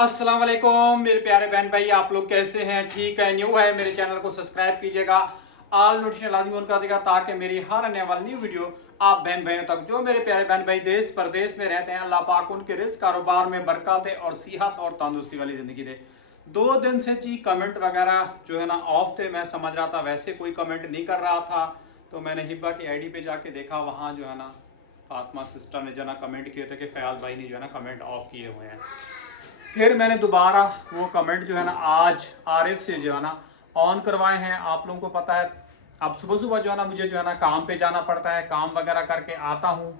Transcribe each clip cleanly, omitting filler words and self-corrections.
अस्सलाम वालेकुम मेरे प्यारे बहन भाई, आप लोग कैसे हैं? ठीक है? न्यू है मेरे चैनल को सब्सक्राइब कीजिएगा, ऑल नोटिफिकेशन लाजमी ऑन कर देगा ताकि मेरी हर आने वाली न्यू वीडियो आप बहन भाइयों तक, जो मेरे प्यारे बहन भाई देश प्रदेश में रहते हैं, अल्लाह पाक उनके रिस्क कारोबार में बरकत है और सेहत और तंदुरुस्ती वाली ज़िंदगी दे। 2 दिन से जी कमेंट वगैरह जो है ना ऑफ थे। मैं समझ रहा था वैसे कोई कमेंट नहीं कर रहा था, तो मैंने हिब्बा की आईडी पे जाके देखा, वहाँ जो है ना फातिमा सिस्टर ने जो है ना कमेंट किए थे कि फयाज भाई ने जो है ना कमेंट ऑफ किए हुए हैं। फिर मैंने दोबारा वो कमेंट जो है ना आज आरिफ से जो है ना ऑन करवाए हैं। आप लोगों को पता है अब सुबह सुबह जो है ना मुझे जो है ना काम पे जाना पड़ता है, काम वगैरह करके आता हूँ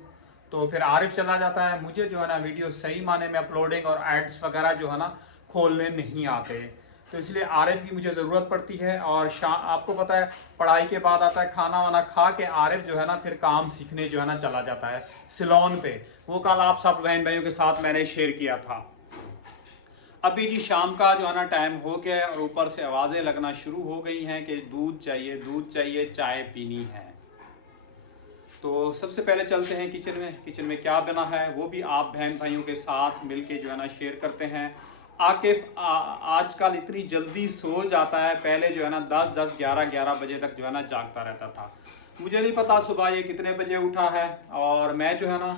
तो फिर आरिफ चला जाता है, मुझे जो है ना वीडियो सही माने में अपलोडिंग और एड्स वगैरह जो है ना खोलने नहीं आते, तो इसलिए आरिफ की मुझे ज़रूरत पड़ती है। और आपको पता है पढ़ाई के बाद आता है, खाना वाना खा के आरिफ जो है ना फिर काम सीखने जो है ना चला जाता है सिलोन पे। वो कल आप सब बहन भाइयों के साथ मैंने शेयर किया था। अभी जी शाम का जो है ना टाइम हो गया है और ऊपर से आवाज़ें लगना शुरू हो गई हैं कि दूध चाहिए, दूध चाहिए, चाय पीनी है। तो सबसे पहले चलते हैं किचन में क्या बना है वो भी आप बहन भाइयों के साथ मिलके जो है ना शेयर करते हैं। आकिफ आजकल इतनी जल्दी सो जाता है, पहले जो है ना 10-10, 11-11 बजे तक जो है ना जागता रहता था। मुझे नहीं पता सुबह ये कितने बजे उठा है, और मैं जो है ना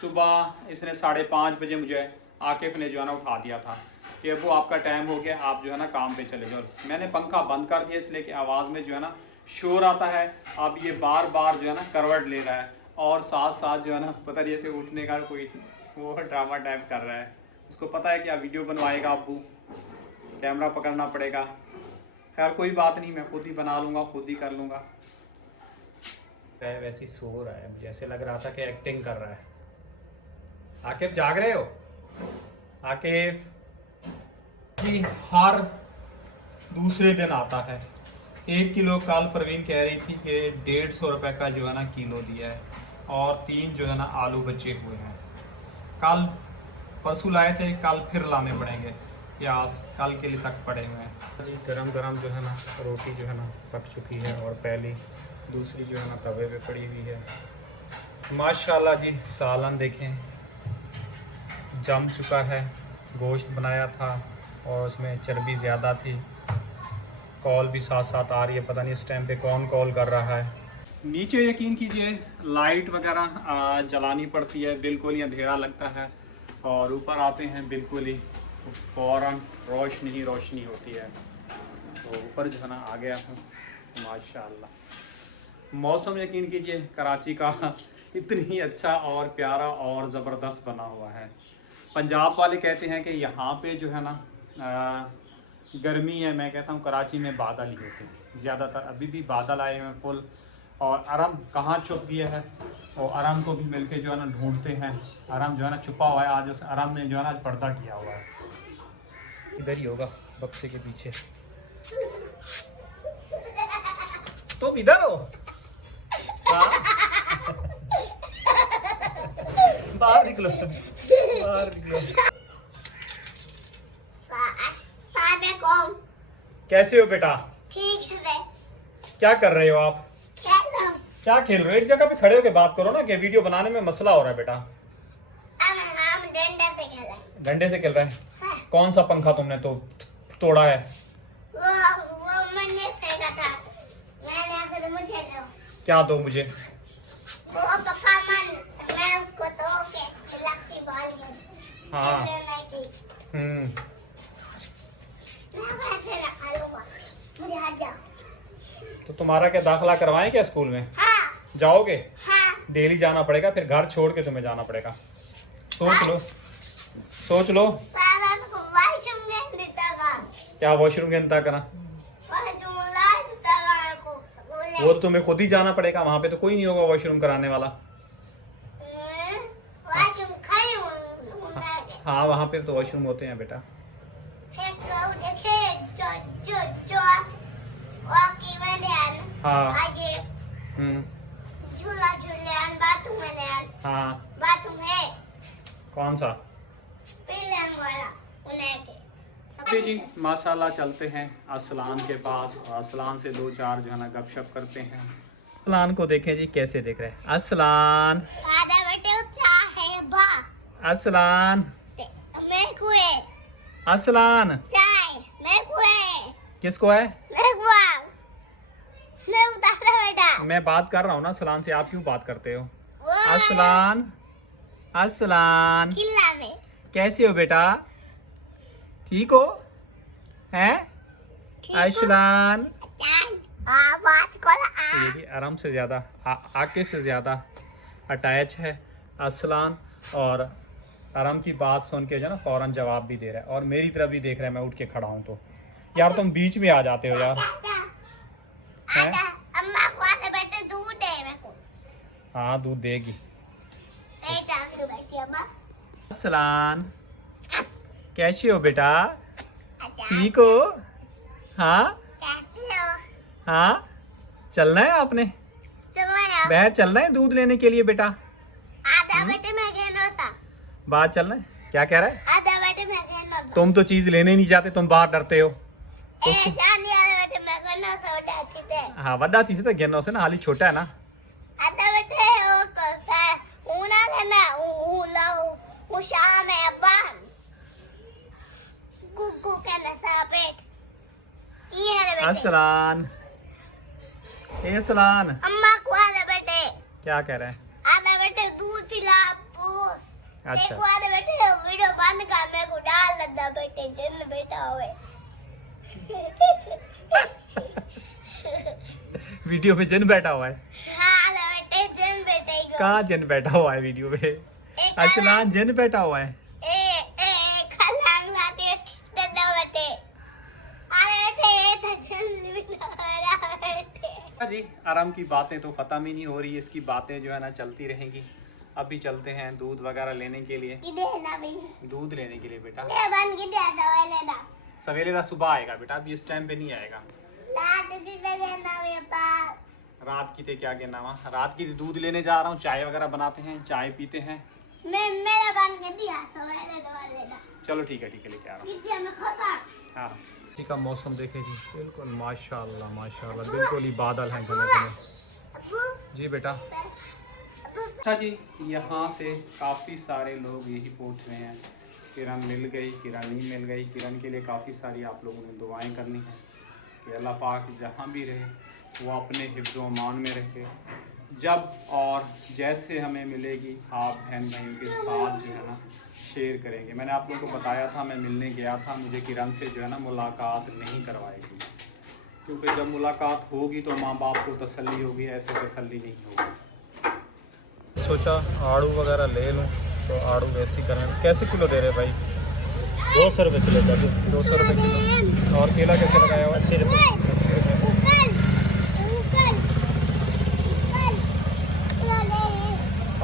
सुबह इसने 5:30 बजे मुझे आकिफ ने जो है ना उठा दिया था कि वो आपका टाइम हो गया, आप जो है ना काम पे चले जाओ। मैंने पंखा बंद कर दिया इसलिए कि आवाज़ में जो है ना शोर आता है। अब ये बार बार जो है ना करवट ले रहा है और साथ साथ जो है ना पता नहीं ऐसे उठने का कोई वो ड्रामा टाइप कर रहा है। उसको पता है कि आप वीडियो बनवाएगा, अब्बू कैमरा पकड़ना पड़ेगा। खैर कोई बात नहीं, मैं खुद ही बना लूँगा, खुद ही कर लूँगा। वैसे ही सो रहा है, मुझे ऐसे लग रहा था कि एक्टिंग कर रहा है। आकिफ जाग रहे हो? आकिफ जी हर दूसरे दिन आता है। 1 किलो कल प्रवीण कह रही थी कि 150 रुपये का जो है ना किलो दिया है, और 3 जो है ना आलू बचे हुए हैं। कल परसों लाए थे, कल फिर लाने पड़ेंगे प्याज, कल के लिए तक पड़े हुए हैं जी। गरम गरम जो है ना रोटी जो है ना पक चुकी है और पहली दूसरी जो है ना तवे पे पड़ी हुई है। माशाल्लाह जी सालन देखें जम चुका है। गोश्त बनाया था और उसमें चर्बी ज़्यादा थी। कॉल भी साथ साथ आ रही है, पता नहीं इस टाइम पे कौन कॉल कर रहा है। नीचे यकीन कीजिए लाइट वगैरह जलानी पड़ती है, बिल्कुल ही अंधेरा लगता है, और ऊपर आते हैं बिल्कुल ही फ़ौरन रोशनी ही रोशनी होती है। तो ऊपर जो है ना आ गया हूँ माशाल्लाह। मौसम यकीन कीजिए कराची का इतनी अच्छा और प्यारा और ज़बरदस्त बना हुआ है। पंजाब वाले कहते हैं कि यहाँ पे जो है ना गर्मी है, मैं कहता हूँ कराची में बादल ही होते हैं ज़्यादातर। अभी भी बादल आए हुए हैं फुल, और अरम कहाँ छुप गया है, और अरम को भी मिलके जो है ना ढूंढते हैं। अरम जो है ना छुपा हुआ है, आज उस अरम ने जो है ना आज पर्दा किया हुआ है। इधर ही होगा बक्से के पीछे। तुम इधर हो? बाहर निकलो, बाहर निकलो। कैसे हो बेटा? ठीक है। क्या कर रहे हो आप? चलो। क्या खेल रहे हो? एक जगह पे खड़े होकर बात करो ना, कि वीडियो बनाने में मसला हो रहा है बेटा। हम डंडे से खेल रहे हैं। डंडे से खेल रहे हैं? हाँ। कौन सा पंखा तुमने तो तोड़ा है? वो मैंने फेंका था, मैंने फिर मुझे दो। क्या दो मुझे? वो पक्का मैं उसको तोड़ के लक्की बॉल में हाँ। मैं वैसे रखा लूंगा, मुझे हट जाओ। तो तुम्हारा क्या दाखिला करवाएं क्या स्कूल में? हाँ। जाओगे? हाँ। डेली जाना पड़ेगा, फिर घर छोड़ के तुम्हें जाना पड़ेगा। सोच लो, सोच लो। पापा को वॉशरूम नहीं देता था। क्या वॉशरूम के अंदर करना? वॉशरूम ला देता था को। वो तो तुम्हें खुद ही जाना पड़ेगा, वहां पे तो कोई नहीं होगा वॉशरूम कराने वाला। वॉशरूम खाई हूँ। हाँ वहाँ पे तो वॉशरूम होते हैं बेटा। हाँ। झूला झूले बाथरूम में। हाँ। बाथरूम है कौन सा? पीले वाला उन्हें के। जी माशाल्लाह चलते हैं असलान के पास, और असलान से 2-4 जो है ना गपशप करते हैं। असलान को देखें जी कैसे देख रहे हैं। असलान बेटे है बा असलान मैं कुए असलान चाय मेरे को है, किसको है? मेरे को आओ। मैं उतारा बेटा। मैं बात कर रहा हूँ ना असलान से, आप क्यों बात करते हो? वो असलान, असलान किला में। कैसे हो बेटा? ठीक हो? हैं? ठीक हो? असलान आवाज को आ। ये आराम से ज़्यादा आकिफ से ज़्यादा अटैच है असलान, और आराम की बात सुन के जो है ना फ़ौरन जवाब भी दे रहा है और मेरी तरफ भी देख रहा है। मैं उठ के खड़ा हूँ तो यार तुम बीच में आ जाते हो यार। हैं? अम्मा को आते बैठे दूध है मेरे को। हाँ दूध देगी। मैं जाकर बैठी अम्मा। असलान कैसे हो बेटा? अच्छा ठीक हो? हाँ कैसे हो? हाँ चलना है आपने? चलो यार। बाहर चलना है दूध लेने के लिए बेटा? आधा बेटे मैं कहना था। बाहर चलना है? क्या कह रहा है? आधा बेटे मैं कहना था। तुम तो चीज़ लेने नहीं जाते, तुम बाहर डरते हो। शादी वाले बेटे मैं कहना था उठाती थे। हाँ वड्डा थी तो घेरना उसे ना, हाली छोटा है ना। आधा बेटे वो करता है ऊना कहना ऊ शाम है अब्बा गुग्गू कहना सा पेट ये है बेटे। असलान ए असलान अम्मा को आधा बेटे क्या कह रहा है? आधा बेटे दूध पिला अब्बू। अच्छा। देखो आधा बेटे वीडियो बंद कर मेरे को डाल लगा बेटे जिन बेटा हुए। वीडियो में जन बैठा हुआ है? हाँ आधा बेटे जिन बेटे को। कहाँ जन बैठा हुआ है वीडियो में? एक असलान जन बैठा हुआ है? खलांग लाती दद्दा बेटे अरे बेटे था जन बिना बेटे। जी आराम की बातें तो ख़त्म ही नहीं हो रही, इसकी बातें जो है ना चलती रहेंगी। अभी चलते हैं दूध वगैरह लेने के लिए। किधर ना भाई दूध लेने के लिए बेटा ये बन किधर दवाई लेना सवेरे का सुबह आएगा बेटा, अभी इस टाइम पे नहीं आएगा। लात दीदा लेना मेरे पास। रात की थे क्या कहना वहाँ, रात की दूध लेने जा रहा हूँ, चाय वगैरह बनाते हैं, चाय पीते हैं। मैं मेरा बन के दिया तो मैंने दवाई लेना चलो ठीक है लेके आ रहा हूँ। किधर में खाता। हाँ ठीक है। मौसम देखे जी बिल्कुल माशाल्लाह माशाल्लाह, बिल्कुल ही बादल हैं घने घने। अब्बू जी बेटा। अच्छा जी यहाँ से काफ़ी सारे लोग यही पूछ रहे हैं किरण मिल गई, किरण नहीं मिल गई। किरण के लिए काफ़ी सारी आप लोगों ने दुआएं करनी है कि अल्लाह पाक जहाँ भी रहे वो अपने हिफ्ज़ व अमान में रखे। जब और जैसे हमें मिलेगी आप बहन भाइयों के साथ जो है ना शेयर करेंगे। मैंने आप लोगों को बताया था, मैं मिलने गया था, मुझे किरण से जो है ना मुलाकात नहीं करवाएगी, क्योंकि जब मुलाकात होगी तो माँ बाप को तसल्ली होगी, ऐसे तसल्ली नहीं होगी। सोचा आड़ू वगैरह ले लूँ तो आड़ू वैसे ही करें। कैसे किलो दे रहे भाई? 200 रुपये किलो का। 200 रुपये किलो। और केला कैसे लगाया हुआ? 80 रुपये। 80 रुपये।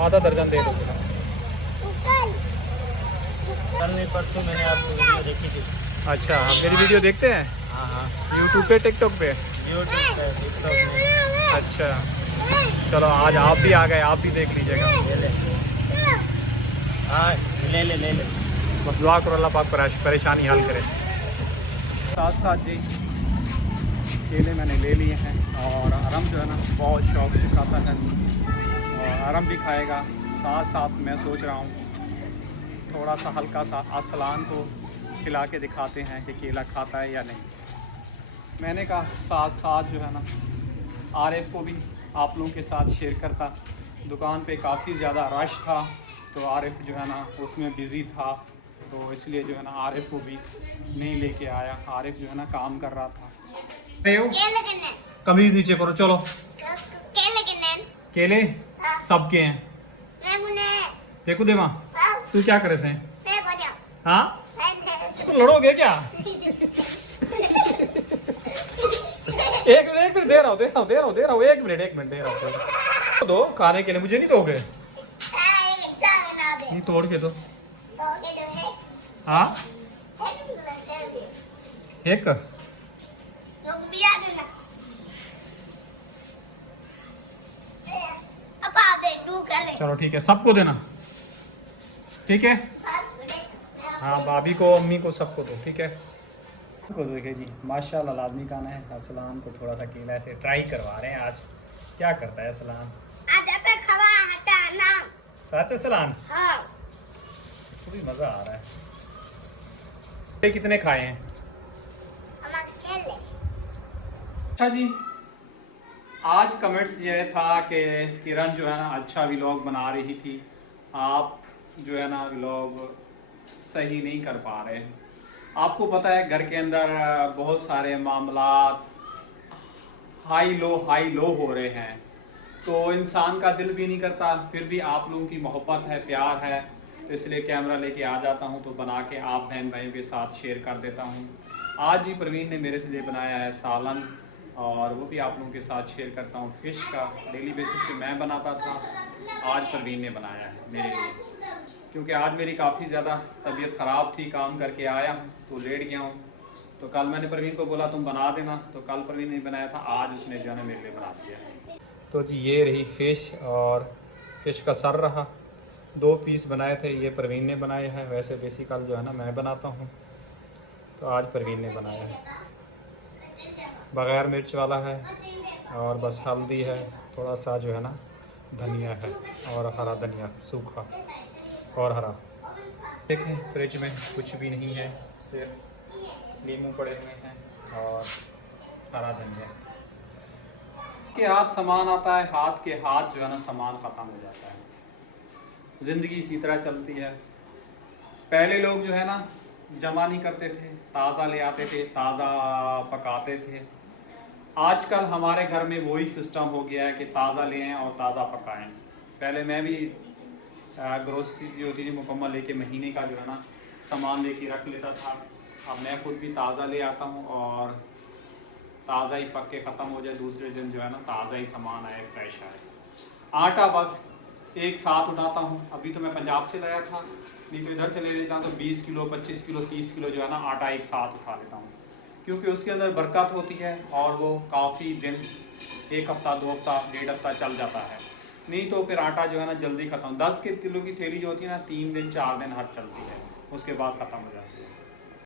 आधा दर्जन दे दो केला। कल नहीं परसों मैंने आपको वीडियो देखी थी। अच्छा आप मेरी वीडियो देखते हैं? हाँ हाँ यूट्यूब पे, टिकटॉक पे? यूट्यूब पे, टिकटॉक में। अच्छा चलो आज आप भी आ गए, आप भी देख लीजिएगा। ले ले। हाँ ले ले ले ले। बस दुआ करो अल्लाह पाक परेशानी हल करे। साथ साथ जी केले मैंने ले लिए हैं और आराम जो है ना बहुत शौक से खाता है और आराम भी खाएगा। साथ साथ मैं सोच रहा हूँ थोड़ा सा हल्का सा असलान को खिला के दिखाते हैं कि केला खाता है या नहीं। मैंने कहा साथ साथ जो है ना आरिफ को भी आप लोगों के साथ शेयर करता। दुकान पे काफ़ी ज़्यादा रश था तो आरिफ जो है ना उसमें बिज़ी था, तो इसलिए जो है ना आरिफ को भी नहीं लेके आया। आरिफ जो है ना काम कर रहा था। केले कितने? कमीज नीचे करो चलो। केले कितने? केले सबके हैं। मैं गुने। देखो दे माँ तू क्या करे से? मैं को जाओ। हाँ तो लड़ोगे क्या? एक मिनट दे रहा हूँ एक मिनट दे रहा हूँ। दो खाने के लिए, मुझे नहीं दोगे? नहीं तोड़ के दो। हाँ एक चलो ठीक है, सबको देना ठीक है। हाँ भाभी को, अम्मी को, सबको दो ठीक है। को देखिए जी माशाल्लाह लाजमी खाना है। असलान को थोड़ा सा केला से ट्राई करवा रहे हैं आज, क्या करता है असलान। सच असलान हाँ। इसको भी मज़ा आ रहा है। ये कितने खाए हैं? हमारे चले अच्छा जी, आज कमेंट्स ये था कि किरण जो है ना अच्छा व्लॉग बना रही थी, आप जो है ना व्लॉग सही नहीं कर पा रहे हैं। आपको पता है घर के अंदर बहुत सारे मामलात हाई लो हो रहे हैं, तो इंसान का दिल भी नहीं करता, फिर भी आप लोगों की मोहब्बत है, प्यार है, तो इसलिए कैमरा लेके आ जाता हूं, तो बना के आप बहन भाइयों के साथ शेयर कर देता हूं। आज ही प्रवीण ने मेरे लिए बनाया है सालन, और वो भी आप लोगों के साथ शेयर करता हूं। फ़िश का डेली बेसिस पे मैं बनाता था, आज प्रवीण ने बनाया है मेरे लिए, क्योंकि आज मेरी काफ़ी ज़्यादा तबीयत ख़राब थी, काम करके आया हूँ तो लेट गया हूँ। तो कल मैंने प्रवीण को बोला तुम बना देना, तो कल प्रवीण ने बनाया था, आज उसने जो है ना मेरे लिए बना दिया। तो जी ये रही फ़िश, और फ़िश का सर रहा, 2 पीस बनाए थे, ये प्रवीण ने बनाया है। वैसे बेसिकल जो है ना मैं बनाता हूँ, तो आज प्रवीण ने बनाया है। बग़ैर मिर्च वाला है, और बस हल्दी है, थोड़ा सा जो है ना धनिया है, और हरा धनिया सूखा और हरा। देखें फ्रिज में कुछ भी नहीं है, सिर्फ नींबू पड़े हुए हैं और हरा धनिया। के हाथ सामान आता है, हाथ के हाथ जो है ना सामान ख़त्म हो जाता है। ज़िंदगी इसी तरह चलती है। पहले लोग जो है ना जमा नहीं करते थे, ताज़ा ले आते थे, ताज़ा पकाते थे। आजकल हमारे घर में वही सिस्टम हो गया है कि ताज़ा ले आएँ और ताज़ा पकाएं। पहले मैं भी ग्रोसरी जो होती थी मुकम्मल लेके महीने का जो है ना सामान लेके रख लेता था। अब मैं खुद भी ताज़ा ले आता हूँ, और ताज़ा ही पक के ख़त्म हो जाए, दूसरे दिन जो है ना ताज़ा ही सामान आए, फ्रेश आए। आटा बस एक साथ उठाता हूँ। अभी तो मैं पंजाब से लाया था, नहीं तो इधर से ले लेता हूँ, तो 20 किलो 25 किलो 30 किलो जो है ना आटा एक साथ उठा लेता हूँ, क्योंकि उसके अंदर बरकत होती है, और वो काफ़ी दिन 1 हफ़्ता 2 हफ़्ता 1.5 हफ़्ता चल जाता है। नहीं तो फिर आटा जो है ना जल्दी ख़त्म, 10 किलो की थैली जो होती है ना 3 दिन 4 दिन हर चलती है, उसके बाद ख़त्म हो जाती है।